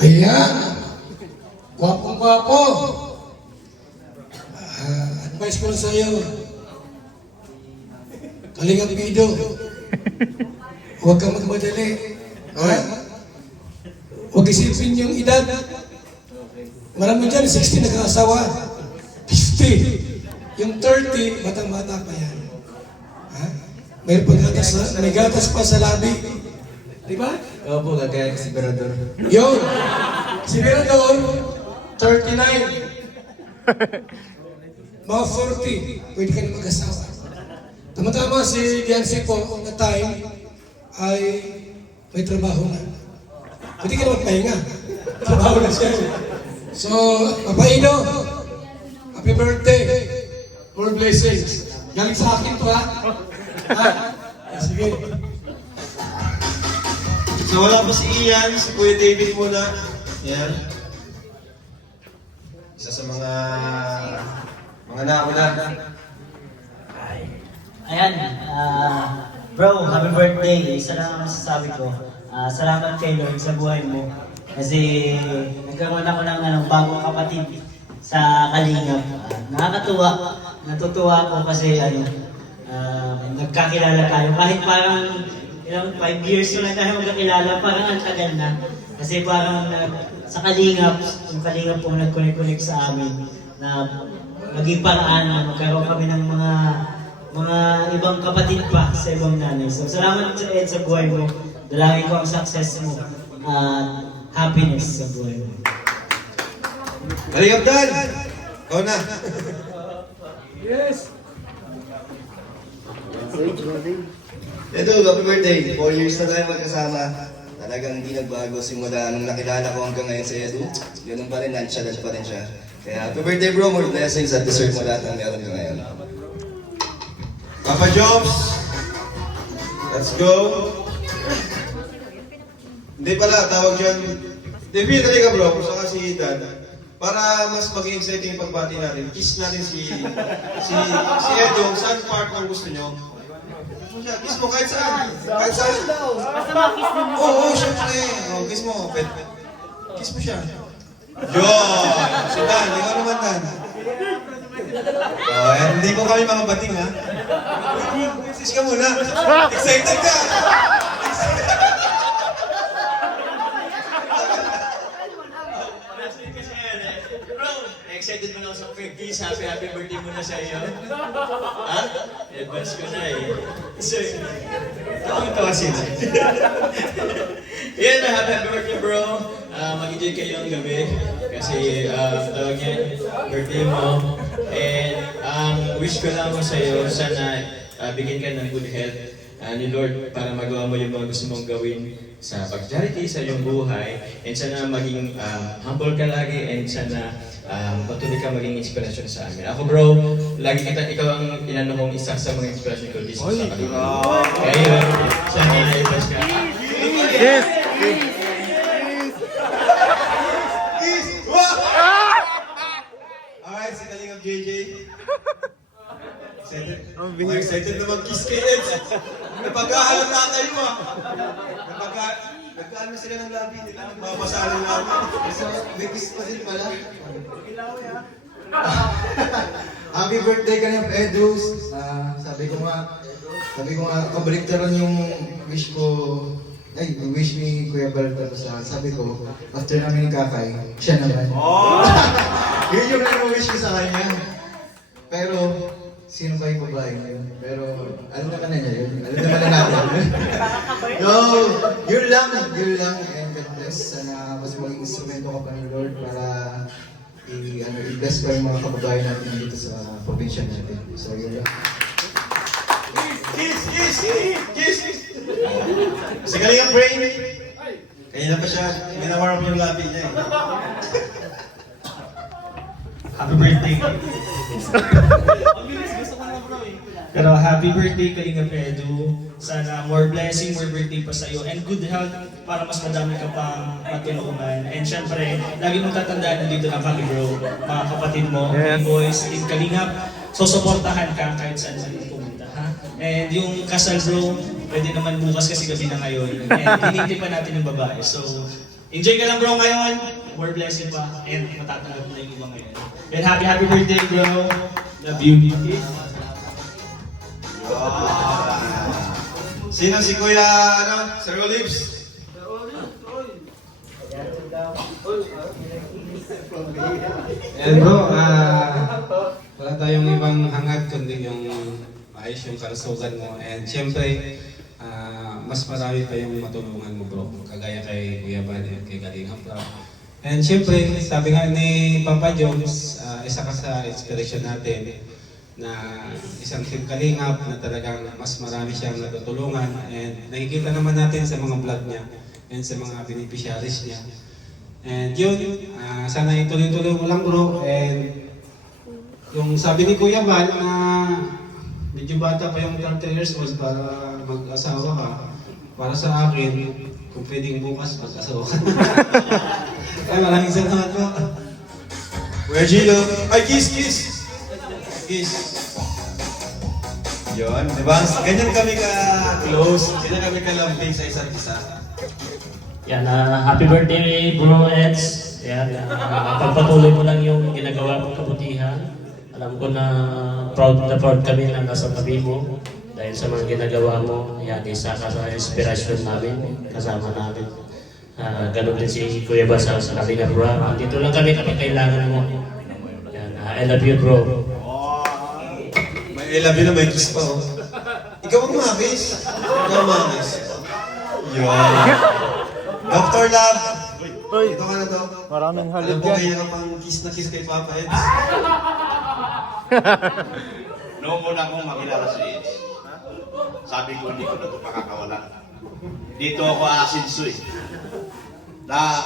Ayan. Gwapong-gwapo. Advice ko lang sa'yo. Kalingap Pido. Huwag kang magmadali. Ha? Huwag isipin yung edad. Marami dyan, 60 nag-aasawa. 50. Yung 30, batang-bata pa yan. Ha? May gatas pa sa labi. Di ba? Oo po, kagaya si Berador. Yun. Si Mirador, 39. Mga 40, pwede ka na mag-asawa. Tama-tama si Diancy po, na time, ay may trabaho na. Pwede ka na magpahinga. Trabaho na siya. So, Papaido, happy birthday. More blessings. Galing sa akin to, ha? Sige. So wala pa si Ian, si Kuya David muna. Yan. Isa sa mga nauna. Ayan, bro, happy birthday. Isa lang ang masasabi ko. Salamat kay Lord sa buhay mo. Kasi nagkaroon ako ng bagong kapatid sa Kalingap. Nakakatuwa. Natutuwa ako kasi nagkakilala tayo. Kahit parang ilang 5 years na tayo magkakilala, parang ang tagal na. Kasi parang sa Kalingap, yung Kalingap po nag-connect sa amin na naging paraan na magkaroon kami ng mga ibang kapatid pa sa ibang nanay. So salamat sa Ed sa buhay mo. Dalangin ko ang success mo at happiness sa buhay mo. Kalingap Dan! Ikaw na. Yes. Ito, happy birthday. 4 years na tayo magkasama. Talagang hindi nagbago simula nung nakilala ko hanggang ngayon si Edu. Ganun pa rin, nonchalant pa rin siya. Kaya happy birthday bro, more blessings at deserve mo lahat ng meron ka ngayon. Papa Jobs! Let's go! Hindi pala, tawag dyan. David, dali ka bro, saka si Dan. Para mas maging exciting yung pagbati natin, kiss natin si Edo, saan part ng gusto nyo? Kiss mo kahit saan. Kahit saan. Basta ma-kiss din mo. Oo, syempre. Oh, kiss mo. Kiss mo siya. Yun! Si Dan, ikaw naman Dan. Oh, hindi po kami mga bating ha. Kiss ka muna. Excited ka! Excited mo na ako sa cookies. Happy birthday muna sa iyo. Ha? Advance ko na eh. So, tawa sila. Yan na, happy birthday bro. Mag-enjoy kayo ang gabi. Kasi, tawag yan, birthday mo. And, wish ko lang ako sa iyo, sana bigyan ka ng good health ni Lord para magawa mo yung mga gusto mong gawin sa pag-charity, sa iyong buhay. And sana maging humble ka lagi and sana patuloy ka maging inspirasyon sa amin. Ako bro, lagi ikaw ang inano kong isa sa mga inspirasyon ko dito sa Kalingap. Kaya yun, sana na-impress ka. Yes! Alright, si Kalingap JJ. Excited? Excited na mag-kiss kay Eds. Napag-ahalata kayo ah. Nagkaan na sila ng labi nila. Nagpapasali namin. So, may kiss pa din pala. Happy birthday ka na, Edus. Sabi ko nga, kabaliktaran yung wish ko. Ay, yung wish ni Kuya Baltar sabi ko, after namin kakay, siya naman. Oh! Yun yung wish ko sa kanya. Pero, sino ba yung babae ngayon? Pero, alam naman na niya yun. Alam naman na natin. No, yun lang. And God bless. Sana mas maging instrumento ka pa ni Lord para i-bless pa yung mga kababayan natin dito sa probinsya natin. So, yun lang. Kiss! Si Kalingap Brain. Kanina pa siya, minawarm yung labi niya eh. Happy birthday. Pero happy birthday Kalingap Edu. Sana more blessing, more birthday pa sa'yo, and good health para mas madami ka pang matulungan. And syempre, lagi mong tatandaan nandito lang kami bro, mga kapatid mo, mga boys, Team Kalingap. So supportahan ka kahit saan man pumunta, ha? And yung kasal bro, pwede naman bukas kasi gabi na ngayon. And hinintay pa natin yung babae. So Enjoy ka lang bro ngayon. More blessing pa. And matatanggap na yung iba ngayon. And happy birthday bro. Love you. Sino si Kuya, Sir Olives? And bro, wala tayong ibang hangad kundi yung ayos yung kalusugan mo. And syempre, mas marami pa yung matulungan mo bro. Kagaya kay Kuya Bad at kay Kalinga Prab. And syempre, sabi nga ni Papa Jones, isa ka sa inspiration natin na isang team Kalingap na talagang mas marami siyang natutulungan. And nakikita naman natin sa mga vlog niya and sa mga beneficiaries niya. And yun, sana ituloy-tuloy mo lang bro. And yung sabi ni Kuya Val na medyo bata pa yung 30 years old para mag-asawa ka, para sa akin, kung pwedeng bukas mag-asawa ka. Ay, maraming salamat po. Kuya Gino. Ay, kiss! Kiss. Yun, di ba? Ganyan kami ka-close. Ganyan kami ka-lambing sa isa't isa. Yan, happy birthday bro Eds. Yan, pagpatuloy mo lang yung ginagawa mong kabutihan. Alam ko na proud kami na nasa tabi mo. Dahil sa mga ginagawa mo, yan, isa ka sa inspirasyon namin, kasama namin. Ganun din si Kuya Bas sa Kalinga Bra. Dito lang kami kapag kailangan mo. Yan, I love you bro. May I love you na may kiss pa, oh. Ikaw ang makis. Yun. Dr. Love. Ito ka na to. Maraming halip yan. Alam ko kaya ka pang kiss na kiss kay Papa Eds. Noong una akong makilala si Eds, sabi ko hindi ko na ito pakakawalan. Dito ako aasinso eh. Na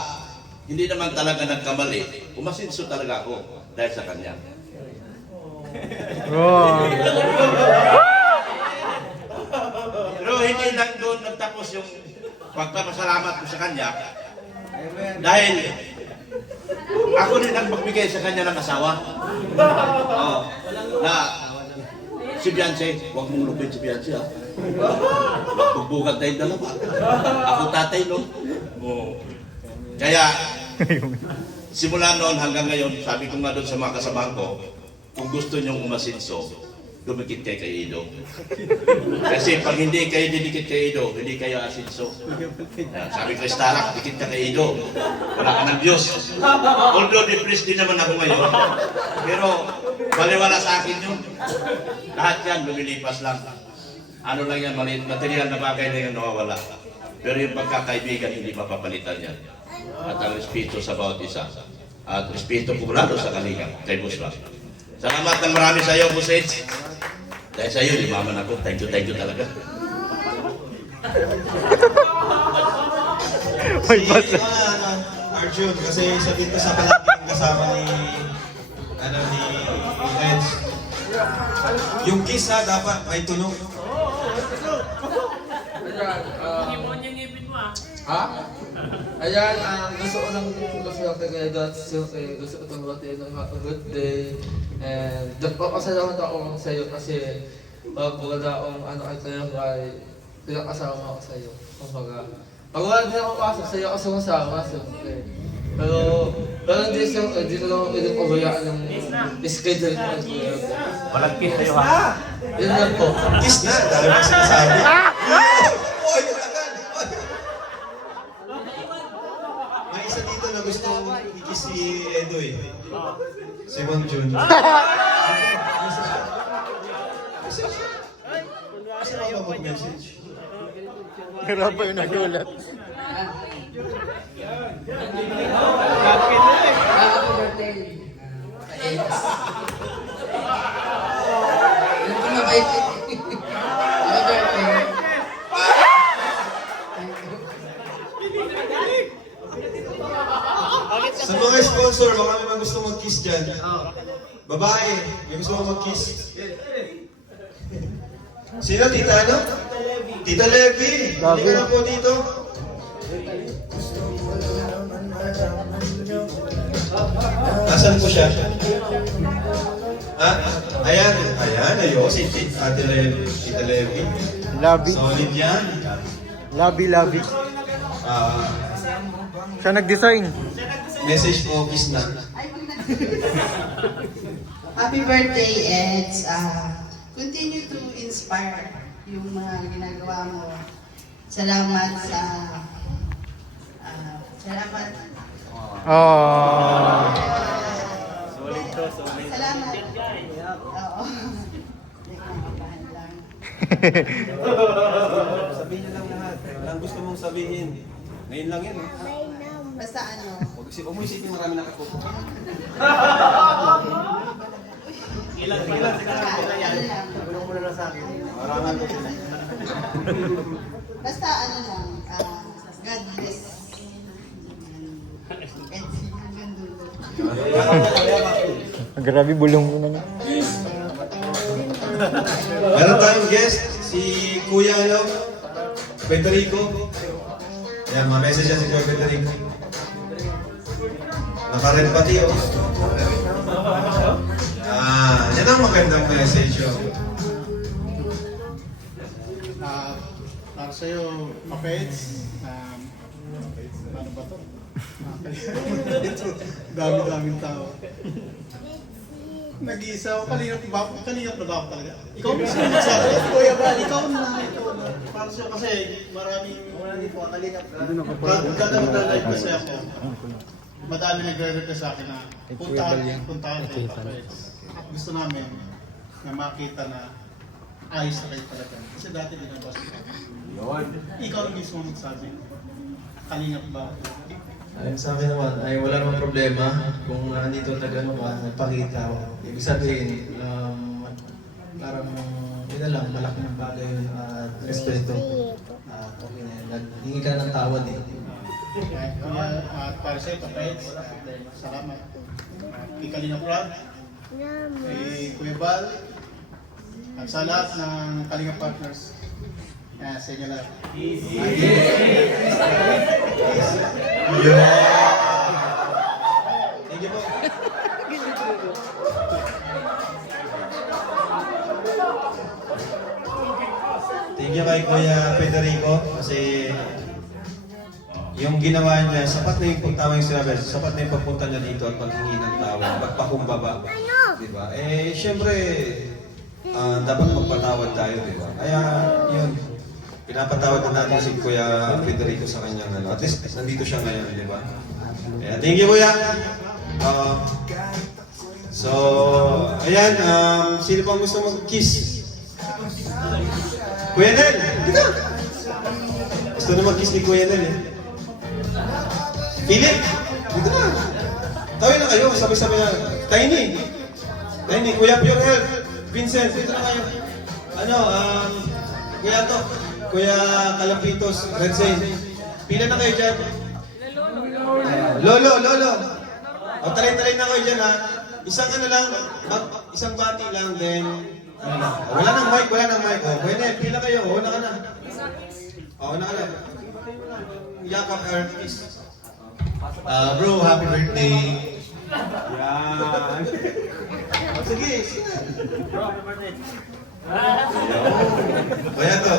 hindi naman talaga nagkamali. Umasinso talaga ako dahil sa kanya. Pero hindi lang doon nagtapos yung pagpapasalamat ko sa kanya. Dahil ako rin ang magbigay sa kanya ng asawa. Na si Beyonce, huwag mong lupin si Beyonce ha. Magbubugat tayong dalawa. Ako tatay no. Kaya simula noon hanggang ngayon, sabi ko nga doon sa mga kasamahan ko, kung gusto niyong umasinso, dumikit kayo kay Ido. Kasi pag hindi kayo didikit kay Ido, hindi kayo asinso. Sabi ko, Starak, dikit ka kay Ido. Wala ka ng Diyos. Although depressed din naman ako ngayon, pero baliwala sa akin yun. Lahat yan, lumilipas lang. Ano lang yan, maliit, material na bagay na yan nawawala. Pero yung pagkakaibigan, hindi mapapalitan yan. At ang respeto sa bawat isa. At respeto po lalo sa Kalinga, kay Busra. Salamat ng marami sa iyo, Busage. Dahil sa iyo, limaman ako. Thank you talaga. Si Arjun, kasi isa dito sa palaging kasama ni Eds. Yung kiss ha, dapat may tunog. Ayan, gusto ko lang kay Dots, gusto ko itong batiin ng happy birthday. And nagpapasalamat ako sa iyo kasi pag wala akong kay pinakasama ako sa iyo. Kumbaga, pag wala din ako pasok sa iyo ako sumasama, siyempre. Pero hindi ko lang pwedeng pabayaan ng schedule ko. Walang kiss sa'yo ha. Yun lang po. Kiss na, dahil mo sinasabi. Oy, agad! May isa dito na gusto i-kiss si Edo eh. Si Mang Jun. Kasi ako mag-message. Hirap pa yung nagulat. Happy birthday. Eds. Yun ko mabait. Happy birthday. Sa mga sponsor, baka may mga gusto mag-kiss dyan. Babae, may gusto mag-kiss. Sino? Tita ano? Tita Levi. Hindi ka na po dito. Nasaan po siya? Ha? Ayan. Ayun. Si Ate Levi. Tita Levi. Labi. Solid yan. Labi. Siya nag-design. Message ko, kiss na. Happy birthday, Eds. Continue to inspire yung mga ginagawa mo. Salamat sa... salamat. Salamat. Oo. Sabihin niyo lang lahat. Walang gusto mong sabihin. Ngayon lang yan. Basta ano. Huwag mo isipin marami nakakupo. Basta ano lang. God bless. Eds, hanggang dulo. Grabe, bulong mo na niya. Meron tayong guest, si Kuya Federico. Yan, mga message yan si Kuya Federico. Naka-red pati, oh. Yan ang magandang message, oh. Para sa'yo, Papeds, ano ba to? Dami-daming tao. Nag-iisa ako, kalingap na ba ako talaga? Ikaw mismo nagsabi, Kuya Bal, ikaw na. Para sa'yo kasi maraming kalingap ka. Dadamdalay kasi ako. Madami nagre-request sa akin na puntahan kayo, Papeds. Gusto namin na makita na ayos na kayo talaga. Kasi dati dinabas ko. Ikaw mismo magsabi. Kalingap ba? Ayun sa akin naman, ay wala namang problema kung nandito nag-ano ka, nagpakita ako. Ibig sabihin, parang yun na lang, malaki ng bagay yun at respeto. Okay na yun. Naghingi ka ng tawad eh. At para sa'yo, Papeds, salamat. Kay Kalingap Rod, kay Kuya Bal, at sa lahat ng Kalingap Partners. Sa inyo lahat. Thank you po. Thank you kay Kuya Federico kasi yung ginawa niya, sapat na yung pagtawa yung sinabi, sapat na yung pagpunta niya dito at paghingi ng tawa, pagpakumbaba. Diba? Siyempre, dapat magpatawad tayo, diba? Kaya, yun. Pinapatawad na natin si Kuya Federico sa kanyang ano. At least, nandito siya ngayon, di ba? Kaya, thank you, Kuya! Ayan, sino pang gusto mag-kiss? Kuya Nel! Dito! Gusto na mag-kiss ni Kuya Nel, eh. Philip! Dito na! Tawin na kayo, sabi-sabi na. Tiny! Kuya Pure Health! Vincent, dito na kayo. Kuya to. Kuya Kalapitos, Red Saint. Pila na kayo dyan? Lolo. O, talay-talay na kayo dyan, ha? Isang isang bati lang, then... Wala nang mic. O, pwede, pila kayo. Una ka na. Una ka na. Yakap artist. Bro, happy birthday! Yan. Sige. Bro, happy birthday. Kaya to.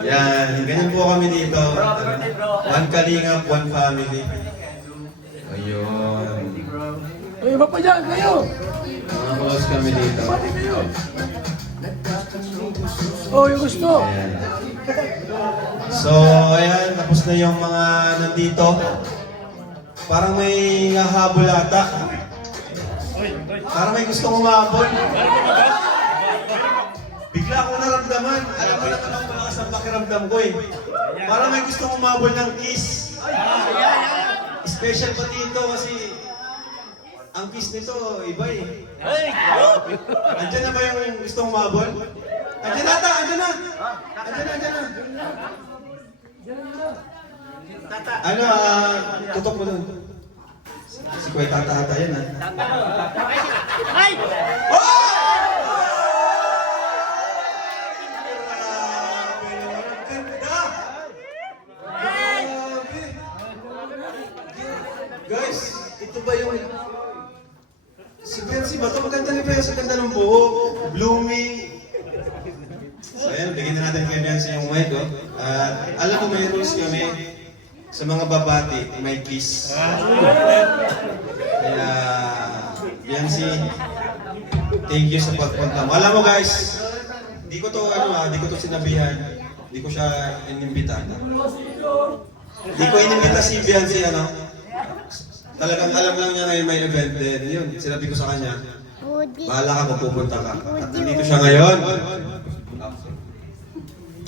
Yan, ganyan po kami dito. One Kalingap, one family. Ayun. Ay, iba pa dyan, kayo! Mga close kami dito. Oh, yung gusto! Ayan. So, ayan, tapos na yung mga nandito. Parang may hahabol ata. Parang may gustong umabol. Bigla akong naramdaman. Alam mo naman ang malakas ang pakiramdam ko eh. Parang may gustong umabol ng kiss. Special pa dito kasi ang kiss nito iba eh. Andyan na ba yung gustong umabol? Andyan na! Tutok mo dun. Si Kuya Tata yan, ha? Ay! Guys, ito ba yung... Si Benzi ba ito? Maganda ni Benzi, ganda ng buhok, blooming. So ayan, bigyan na natin kay Benzi yung mic ko. At alam mo, may rules kami sa mga babati, may kiss. Kaya, Biancy, thank you sa pagpunta mo. Alam mo guys, di ko to sinabihan, di ko siya inimbita. Di ko inimbita si Biancy, talagang alam lang niya na may event din. Yun, sinabi ko sa kanya, bahala ka kung pupunta ka. At nandito siya ngayon.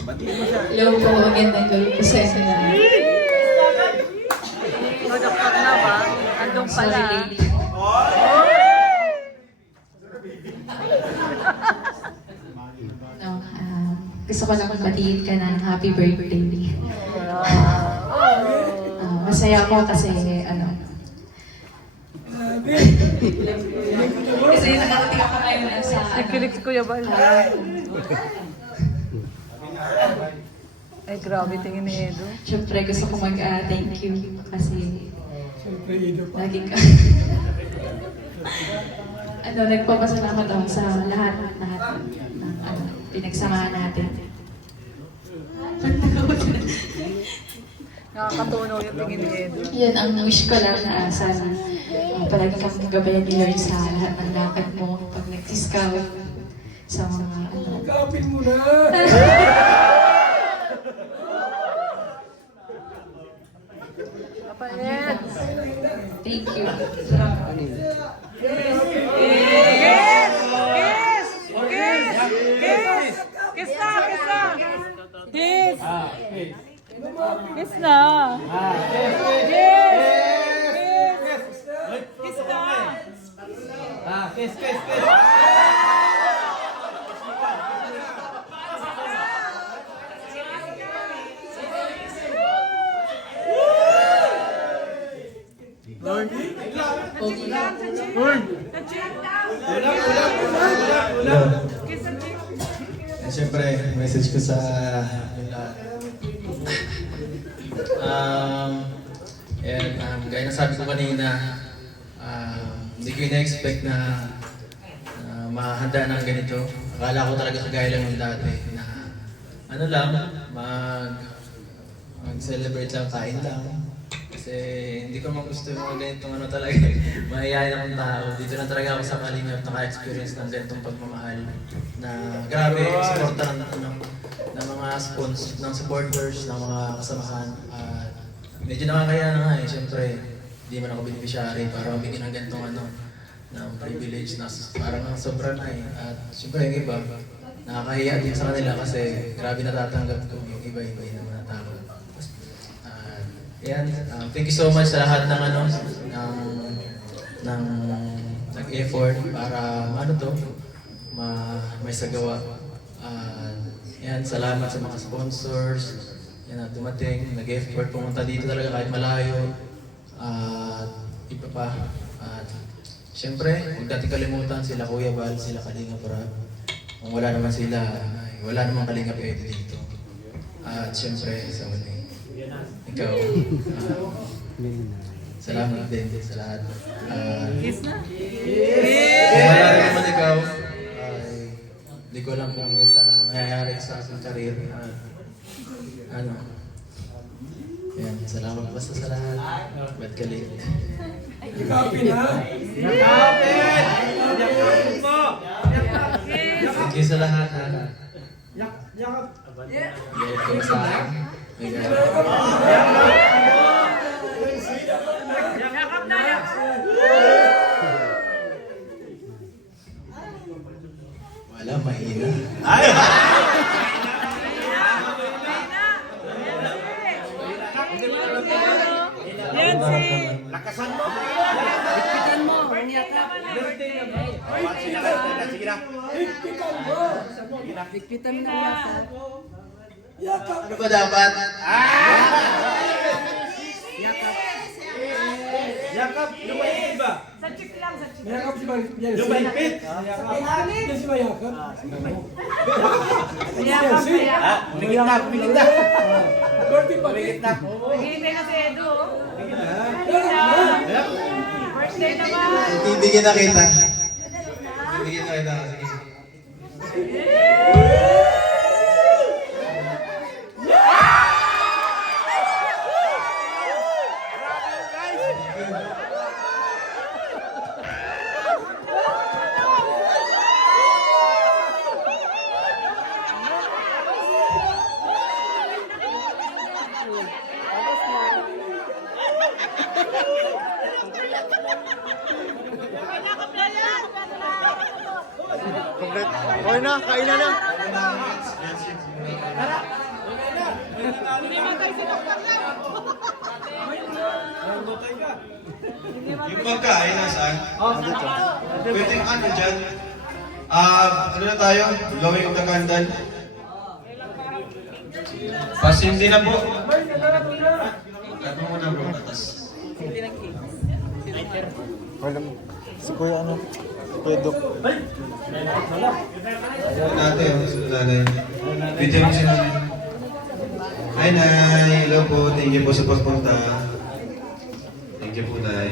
Hello po, magandang gabi po sa inyo na. Doktor na ba? Andong pala. No, gusto ko lang batiin ka ng happy birthday. Masaya ako kasi kasi nakarating ako ngayon sa Nakikilig si Kuya Bal. Ay, grabe tingin ni Edo. Siyempre gusto ko mag-thank you kasi lagi ka. Nagpapasalamat ako sa lahat ng pinagsamahan natin. Nakakatunaw yung tingin ni Edo. Yan ang wish ko lang na sana palagi kang gabayan ni Lord sa lahat ng lakad mo pag nag-scout sa mga Kapin mo na! Kapalit! Thank you. Kiss na! Kiss na! Kiss! Kiss na! Kiss na! Kiss. Siyempre, message ko sa gaya na sabi ko kanina, hindi ko ina-expect na mahanda ng ganito. Akala ko talaga kagaya lang yung dati na mag-celebrate lang, kain lang. Kasi hindi ko naman gusto yung mga ganitong talaga, mahihayin akong tao. Dito na talaga ako sa Kalingap naka-experience ng ganitong pagmamahal na grabe, supporta ng mga ng supporters, ng mga kasamahan. Medyo nakakaya na nga siyempre, hindi man ako beneficiary para mabigyan ng ganitong ng privilege na parang sobra na At siyempre yung iba, nakakahiya din sa kanila kasi grabe natatanggap ko yung iba-iba yung mga tao. Yan, thank you so much sa lahat ng nag-effort para may sagawa. Yan, salamat sa mga sponsors. Yan na dumating, nag-effort pumunta dito talaga kahit malayo. Iba pa. Siyempre, huwag natin kalimutan sila Kuya Bal, sila Kalingap Rab. Kung wala naman sila, wala naman Kalingap Edo dito. At siyempre, sa uli. Ikaw, salamat din sa lahat. Kiss na! Kung wala rin naman ikaw, hindi ko alam kung saan ang mangyayari sa aking karir. Yan, salamat basta sa lahat. Ba't ka late? Kapin ha! Thank you sa lahat. Gayet ko sa akin. Wala, mahina. Yancy! Lakasan mo! Ikpitan mo! Yakap! Sige na. Ikpitan mo yakap! Ano ba dapat? Yakap, lumahit ba? Sa chick lang, sa chick. Mayakap si Biancy. Lumahit. Yan si Mayakap. Yakap, yakap. Pumigit na. Birthday pa. Maghihintay na si Edo. Birthday naman! Bibigyan na kita. Bibigyan na kita. Sige. Okay na, kainan na. Yung pagkain, nasaan? Pwede ano dyan? Ano na tayo? Blowing of the candle? Pasindi na po. Ano muna bro, atas. Si Kuya ano? Kuya Dok. Natin, nanay. Video mo si nanay. Hi, Nay. Hello po. Thank you po sa pagpunta. Thank you po, Nay.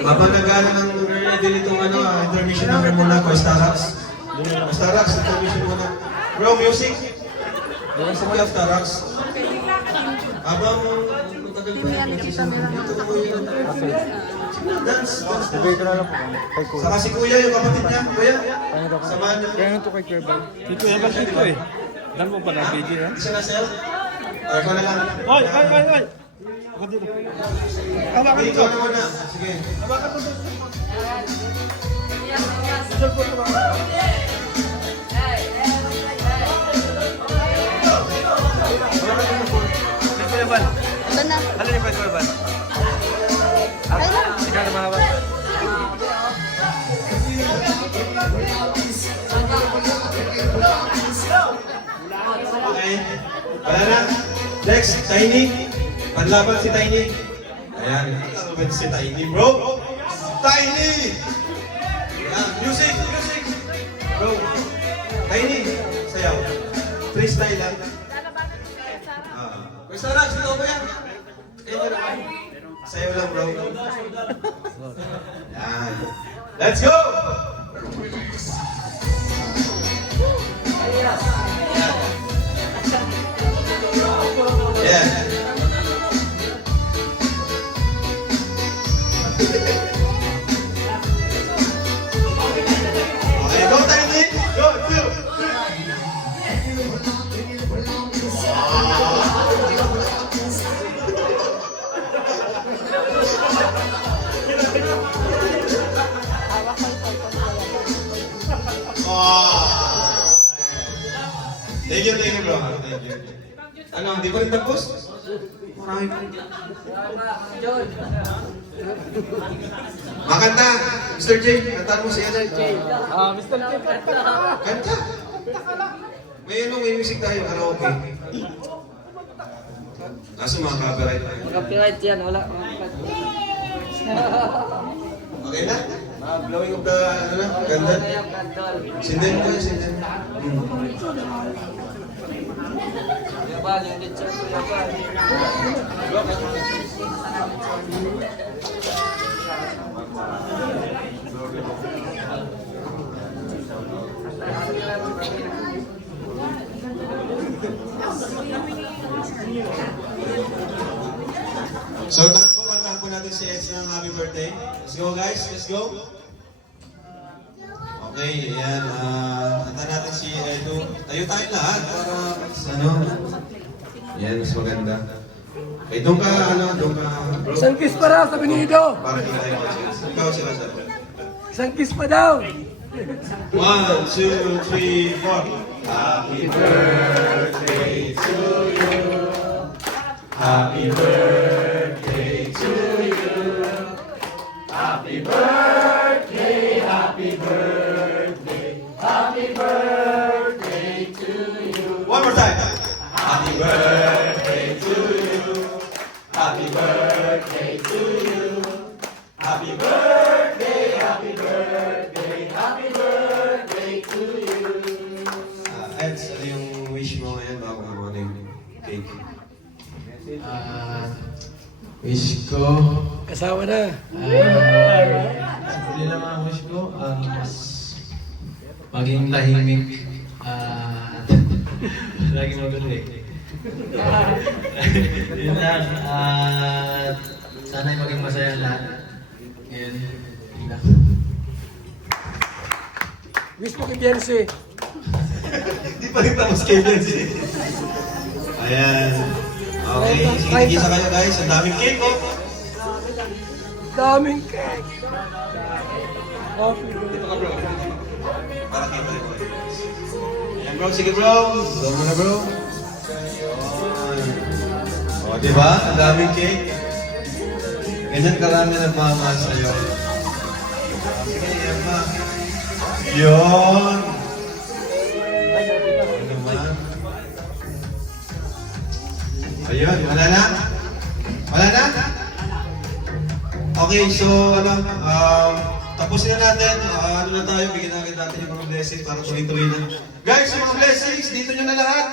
Habang nag-ano ng ready nitong intermission number muna ko, Starax. Starax, intermission muna. Bro, music. Sa mga Starax. Habang matagal pa yung intermission, dito ko yung dance. Saka si Kuya, yung kapatid niya. Kuya, samahan niyo. Kaya ito kay Kuya Bal. Si Kuya Bal dito eh. Dan mo pala video ha? Isa na sa'yo? Ikaw na lang. Oy! Ako dito. Hawakan Ikaw na muna. Sige. Hawakan mo dito. Kuya Bal. Ito na. Halin niyo pa Kuya Bal. Ikaw na mahawak. Okay. Wala na. Next, Tiny. Panlaban si Tiny. Ayan. Panlaban si Tiny, bro. Tiny! Ayan. Music! Bro. Tiny. Sayaw. Freestyle lang. Pwesta na. Sino ba yan? Sayaw lang, bro. Ayan. Let's go! Yeah. Okay, go Tiny! Go, 2. Thank you, bro. Thank you. Ano, di ba rin tapos? Marami pa. Makanta! Mr. J, kantaan mo si Ed. Mr. J, Kanta! May music tayo, karaoke. Kaso mga copyright tayo. Copyright yan, wala. Okay na? Blowing of the, ganda. Sinden ko yun, sinden. Bal, yung teacher ko yung bal. So tara po, kantahan po natin si Eds ng happy birthday. Let's go guys, let's go. Okay, ayan. Kanta natin si Edu. Tayo tayo lahat para ano. Yan, mas maganda. Okay, doon ka, doon ka. Isang kiss pa raw, sabi ni Ido. Para hindi tayo mag-chance. Ikaw sila sa Isang kiss pa daw. 1, 2, 3, 4. Happy birthday to you. Happy birthday to you. Happy birthday, happy birthday, happy birthday to you. One more time. Happy birthday to you. Happy birthday to you. Happy birthday, happy birthday, happy birthday to you. Eds, ano yung wish mo ngayon bago mo ano yung cake? Wish ko, Kasawa na. hindi naman ang wish ko, mas maging tahimik at lagi magaling. Yun lang, at sana'y maging masaya lahat. Ngayon, yun lang. Wish mo kay Biancy. Hindi pa rin tapos kay Nancy. Ayan. Okay, sige, gisa kayo guys. Ang daming cake, oh. Daming cake. Dito ka, bro. Para kita rin, bro. Ayan, bro. Sige, bro. Blow mo na, bro. Ayan. O, diba? Ang daming cake. Ganyan karami nagmamahal sa'yo. Sige, Emma. Yun. Ano naman? Ayun, wala na? Wala na? Okay, so tapusin na natin. Ano na tayo, bigyan natin yung mga blessings para tuloy-tuloy na. Guys, yung mga blessings, dito nyo na lahat.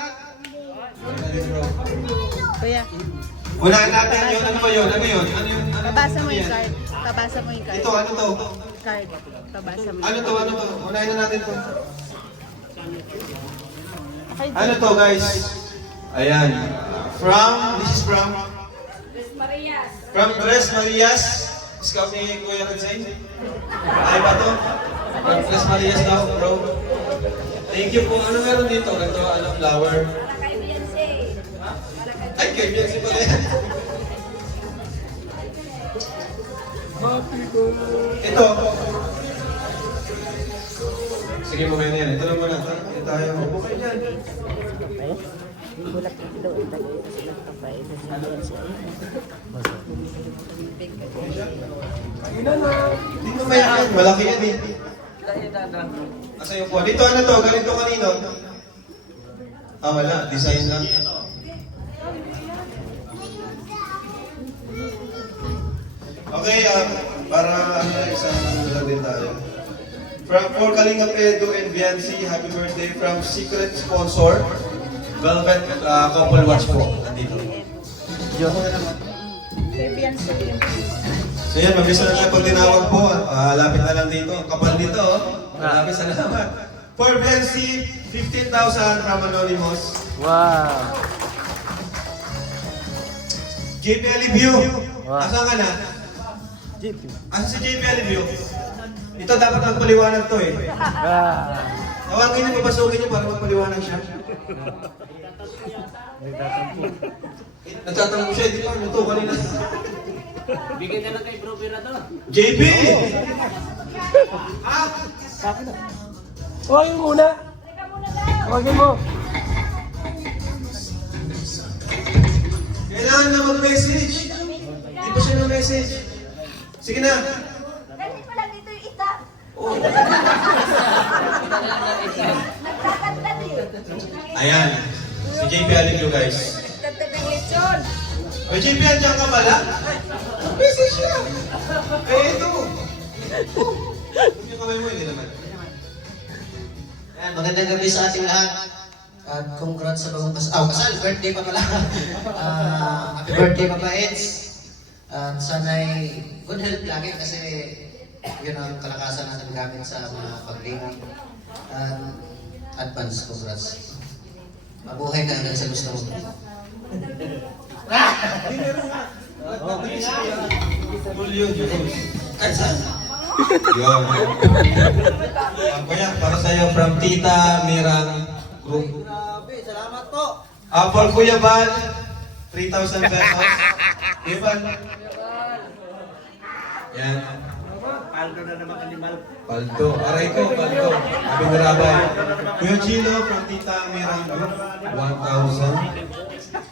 Kuya, Unahin natin yun. Ano ba yun? Ano yun? Ano yun? babasa mo Ano yung yan? card. Babasa mo yung card. Ito, ano to? Card. Babasa mo. Ano to? Ano to? Unahin na natin to. Ano to, guys? Ayan. This is from Marias. From Tres Marias. Scout ni Kuya Redzine. Ay ba to? From Tres Marias daw, bro. Thank you po. Ano meron dito? Ganito, flower. Para kay Beyonce. Ay, kay Beyonce pala yan. Ito. Sige mo na yan. Ito lang muna. Ito tayo. Upo kayo dyan. Hindi mo mayakan. Malaki yan eh. Asa yung po? Dito ano to? Ganito kanino? Ah, wala. Design lang. Okay, para isang lang din tayo. For Kalingap Edu and Biancy, happy birthday from secret sponsor, Velvet Couple Watch po. Nandito. So yan, mabilis na tayo pag tinawag po. Lapit na lang dito. Kapal dito, oh. Maraming salamat. For Biancy, 15,000 from Anonymous. Wow. JP Alivio. Asan ka na? Asan si JP Alivio? Ito dapat magpaliwanag to eh. Tawagin niyo, papasukin niyo para magpaliwanag siya. Nagtatanong siya, di ba? Ito kanina. Bigyan na lang kay Bro na to. JP! Huwagin muna. Huwagin mo. Kailangan na mag-message. Di pa siya na-message. Sige na. Dali pa lang dito yung ita. Oh. Nagkakatlan eh. Ayan. Si JP Alivio, guys. Nagtatabing lechon. O JP, andyan ka pala? Message siya. Eh, ito. Yung kamay mo, hindi naman. Magandang gabi sa ating lahat. At congrats sa bagong kasal. Birthday pa pala. Happy birthday, Papa Eds. At sana'y good health lagi kasi yun ang kalakasan natin gamit sa mga paglingang. Advance congrats. Mabuhay ka hanggang sa gusto mo. Kahit saan? Yun. Kuya, para sa'yo from Tita Mirang Group. Grabe, salamat po. For Kuya Bal, 3,000 pesos. Kuya Bal. Yan. Paldo na naman animal. Paldo. Aray ko, paldo. Sabi ng rabay. Kuya Chino from Tita Mirang Group, 1,000.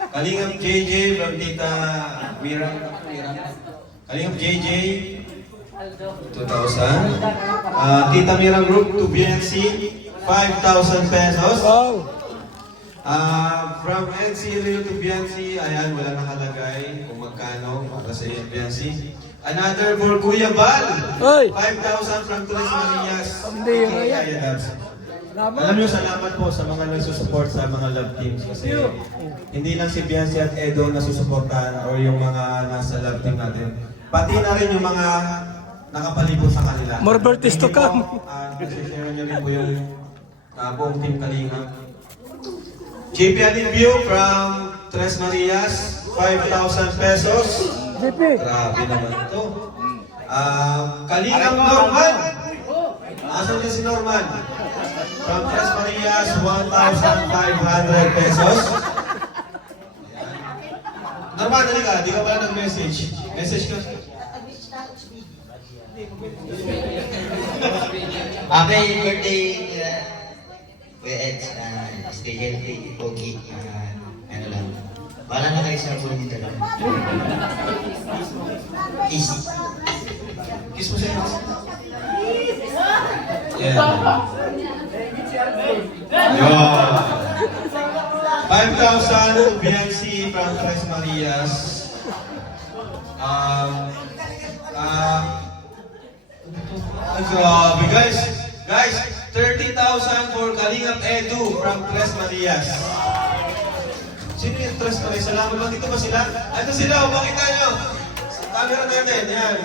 Kalingap JJ from Tita Mirang. Kalingap JJ, 2,000. Tita Mirang Group to BNC, 5,000 pesos. From NC Rio to BNC, ayan, wala nakalagay kung magkano para sa BNC. Another for Kuya Bal, 5,000 from Tres Marias. Alam niyo, salamat po sa mga nagsusupport sa mga love teams kasi hindi lang si Biancy at Edo nasusuportahan or yung mga nasa love team natin. Pati na rin yung mga nakapalibot sa kanila. More birthdays to come. Share niyo rin po yung buong team Kalingap. JP Alivio from Tres Marias, 5,000 pesos. Grabe naman ito. Kalingap Norman. Asan din si Norman? From Tres Marias, 1,500 pesos. Roman, halika. Di ka pala nag-message. Message ka. Happy birthday, Kuya Ed. Stay healthy, pogi. Ano lang. Bahala na kayo sa buhay nito lang. Easy. Kiss mo siya. Yeah. Yeah. 5,000 to Biancy from Tres Marias. Ay, grabe guys. Guys, 30,000 for Kalingap Edu from Tres Marias. Sino yung Tres Marias? Salamat ba? Dito ba sila? Ito sila, pakita nyo. Sa camera natin, yan.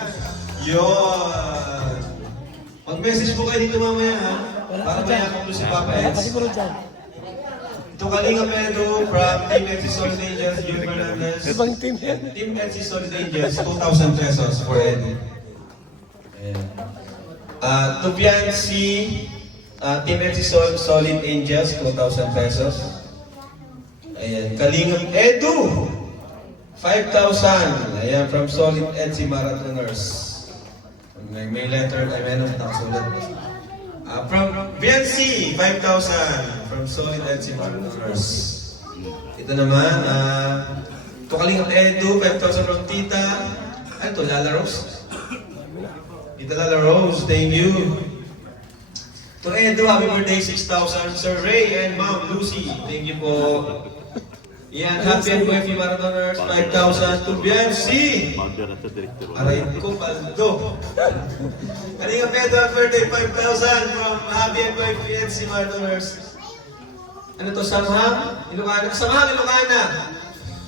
Yun. Mag-message po kayo dito mamaya ha. Para mayakap po si Papa Eds. Ito Kalingap Edu from Team NC Solid Angels, Jun Fernandez. Team NC Solid Angels, 2,000 pesos for Edu. Ayan. Tubian si Team NC Solid Angels, 2,000 pesos. Ayan. Kalingap Edu, 5,000. Ayan, from Solid NC Marathoners. May letter, ay meron nakasulat. From BNC, 5,000 from Solid NC Marathoners. Ito naman, ito Kalingap Edu, 5,000 from Tita. Ano to, Lala Rose? Tita Lala Rose, thank you. To Edu, happy birthday, 6,000. Sir Ray and Ma'am Lucy, thank you po. Yan, happy and wifey marathoners, 5,000 to BNC. Aray ko, paldo. Kalingap Edu, happy birthday, 5,000 from happy and wifey BNC marathoners. Ano to, Samhang? Ilocana? Samhang, Ilocana.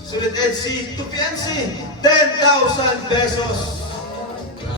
Sulit NC to BNC, 10,000 pesos.